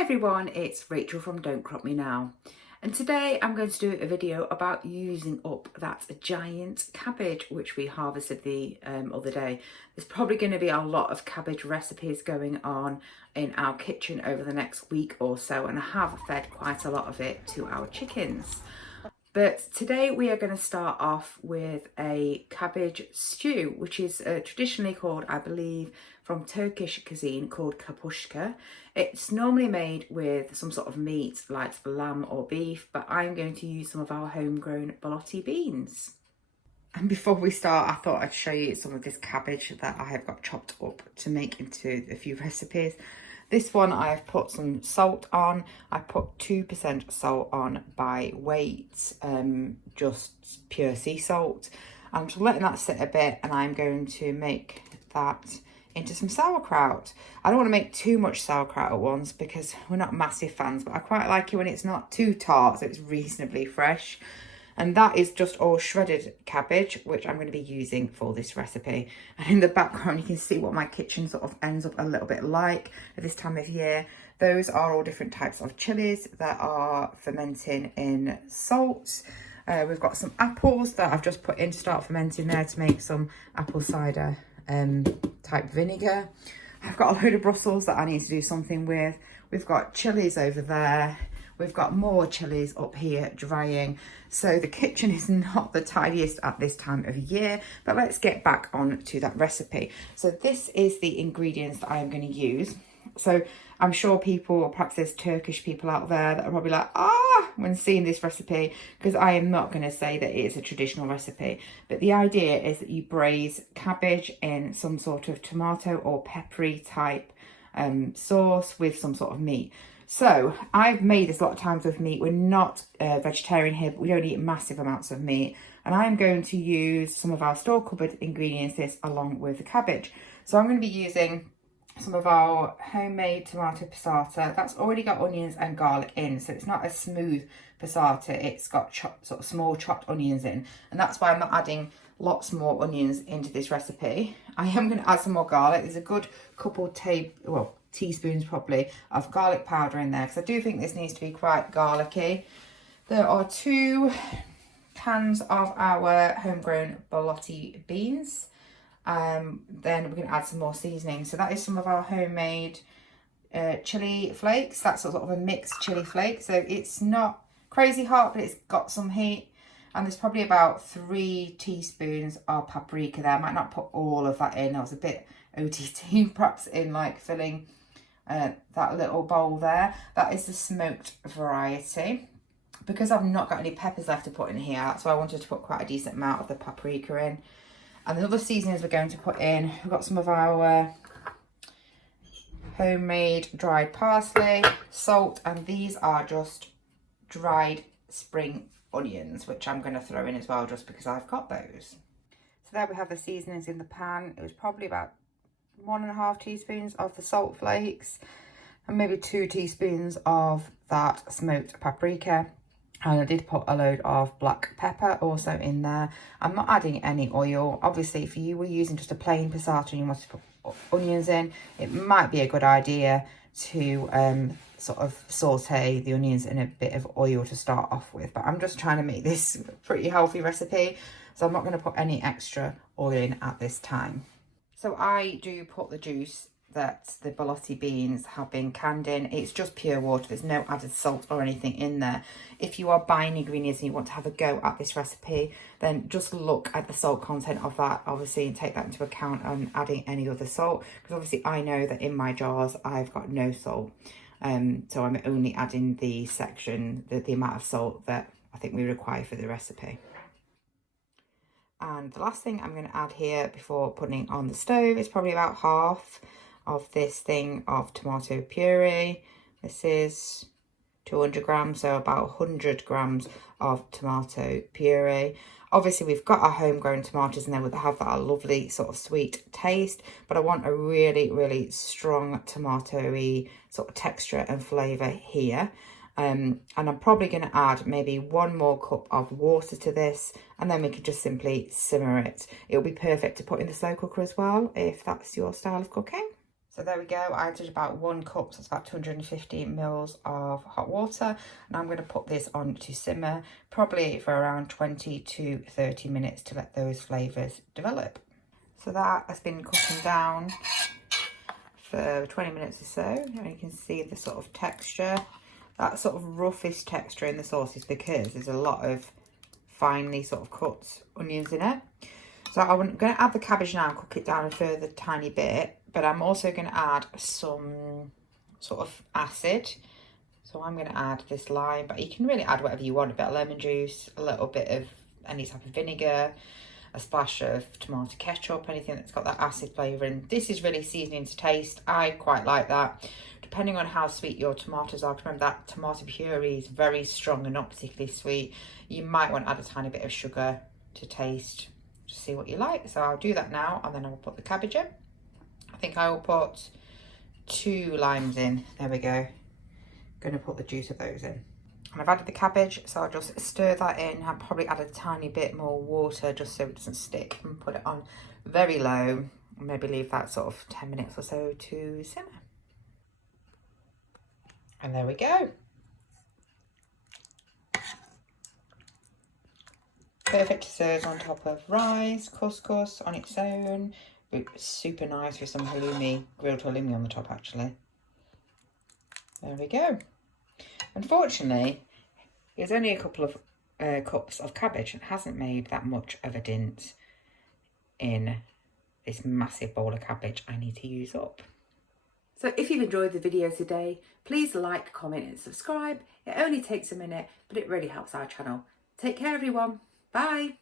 Hi everyone, it's Rachel from Don't Crop Me Now, and today I'm going to do a video about using up that giant cabbage which we harvested the other day. There's probably going to be a lot of cabbage recipes going on in our kitchen over the next week or so, and I have fed quite a lot of it to our chickens. But today we are going to start off with a cabbage stew, which is traditionally called, I believe, from Turkish cuisine, called Kapuska. It's normally made with some sort of meat like lamb or beef, but I'm going to use some of our homegrown Borlotti beans. And before we start, I thought I'd show you some of this cabbage that I have got chopped up to make into a few recipes. This one I've put some salt on. I put 2% salt on by weight, just pure sea salt. I'm just letting that sit a bit, and I'm going to make that into some sauerkraut. I don't want to make too much sauerkraut at once because we're not massive fans, but I quite like it when it's not too tart, so it's reasonably fresh. And that is just all shredded cabbage, which I'm going to be using for this recipe. And in the background, you can see what my kitchen sort of ends up a little bit like at this time of year. Those are all different types of chilies that are fermenting in salt. We've got some apples that I've just put in to start fermenting there to make some apple cider type vinegar. I've got a load of Brussels that I need to do something with. We've got chilies over there. We've got more chilies up here drying. So the kitchen is not the tidiest at this time of year, but let's get back on to that recipe. So this is the ingredients that I'm going to use. So I'm sure people, or perhaps there's Turkish people out there that are probably like, when seeing this recipe, because I am not going to say that it is a traditional recipe. But the idea is that you braise cabbage in some sort of tomato or peppery type sauce with some sort of meat. So I've made this a lot of times with meat. We're not vegetarian here, but we don't eat massive amounts of meat. And I'm going to use some of our store cupboard ingredients this along with the cabbage. So I'm going to be using some of our homemade tomato passata. That's already got onions and garlic in, so it's not a smooth passata. It's got sort of small chopped onions in, and that's why I'm not adding lots more onions into this recipe. I am going to add some more garlic. There's a good couple teaspoons probably of garlic powder in there, because I do think this needs to be quite garlicky. There are 2 cans of our homegrown Borlotti beans. Then we're going to add some more seasoning. So that is some of our homemade chili flakes. That's sort of a mixed chili flake. So it's not crazy hot, but it's got some heat. And there's probably about 3 teaspoons of paprika there. I might not put all of that in. I was a bit OTT perhaps in like filling that little bowl there. That is the smoked variety. Because I've not got any peppers left to put in here, that's why I wanted to put quite a decent amount of the paprika in. And the other seasonings we're going to put in, we've got some of our homemade dried parsley, salt, and these are just dried spring onions, which I'm going to throw in as well just because I've got those. So there we have the seasonings in the pan. It was probably about 1.5 teaspoons of the salt flakes and maybe 2 teaspoons of that smoked paprika. And I did put a load of black pepper also in there. I'm not adding any oil. Obviously, if you were using just a plain passata and you wanted to put onions in, it might be a good idea to sort of saute the onions in a bit of oil to start off with. But I'm just trying to make this a pretty healthy recipe, so I'm not going to put any extra oil in at this time. So I do put the juice that the Borlotti beans have been canned in. It's just pure water. There's no added salt or anything in there. If you are buying ingredients and you want to have a go at this recipe, then just look at the salt content of that, obviously, and take that into account and adding any other salt. Because obviously I know that in my jars, I've got no salt. So I'm only adding the section, the amount of salt that I think we require for the recipe. And the last thing I'm going to add here before putting it on the stove is probably about half of this thing of tomato puree. This is 200 grams, so about 100 grams of tomato puree. Obviously we've got our homegrown tomatoes and they would have that lovely sort of sweet taste, but I want a really strong tomatoey sort of texture and flavour here. And I'm probably going to add maybe 1 more cup of water to this, and then we can just simply simmer it. It'll be perfect to put in the slow cooker as well if that's your style of cooking. So So there we go, I added about 1 cup, so it's about 250 mils of hot water. And I'm going to put this on to simmer, probably for around 20 to 30 minutes to let those flavours develop. So that has been cooking down for 20 minutes or so. And you can see the sort of texture. That sort of roughish texture in the sauce is because there's a lot of finely sort of cut onions in it. So I'm going to add the cabbage now and cook it down a further tiny bit. But I'm also going to add some sort of acid. So I'm going to add this lime, but you can really add whatever you want. A bit of lemon juice, a little bit of any type of vinegar, a splash of tomato ketchup, anything that's got that acid flavour in. This is really seasoning to taste. I quite like that. Depending on how sweet your tomatoes are, remember that tomato puree is very strong and not particularly sweet. You might want to add a tiny bit of sugar to taste. Just see what you like. So I'll do that now, and then I'll put the cabbage in. I think I will put 2 limes in. There we go. Going to put the juice of those in. And I've added the cabbage, so I'll just stir that in. I'll probably add a tiny bit more water just so it doesn't stick, and put it on very low. Maybe leave that sort of 10 minutes or so to simmer. And there we go. Perfect to serve on top of rice, couscous on its own. It's super nice with some halloumi, grilled halloumi on the top actually. There we go. Unfortunately, there's only a couple of cups of cabbage. It hasn't made that much of a dent in this massive bowl of cabbage I need to use up. So if you've enjoyed the video today, please like, comment and subscribe. It only takes a minute, but it really helps our channel. Take care everyone. Bye.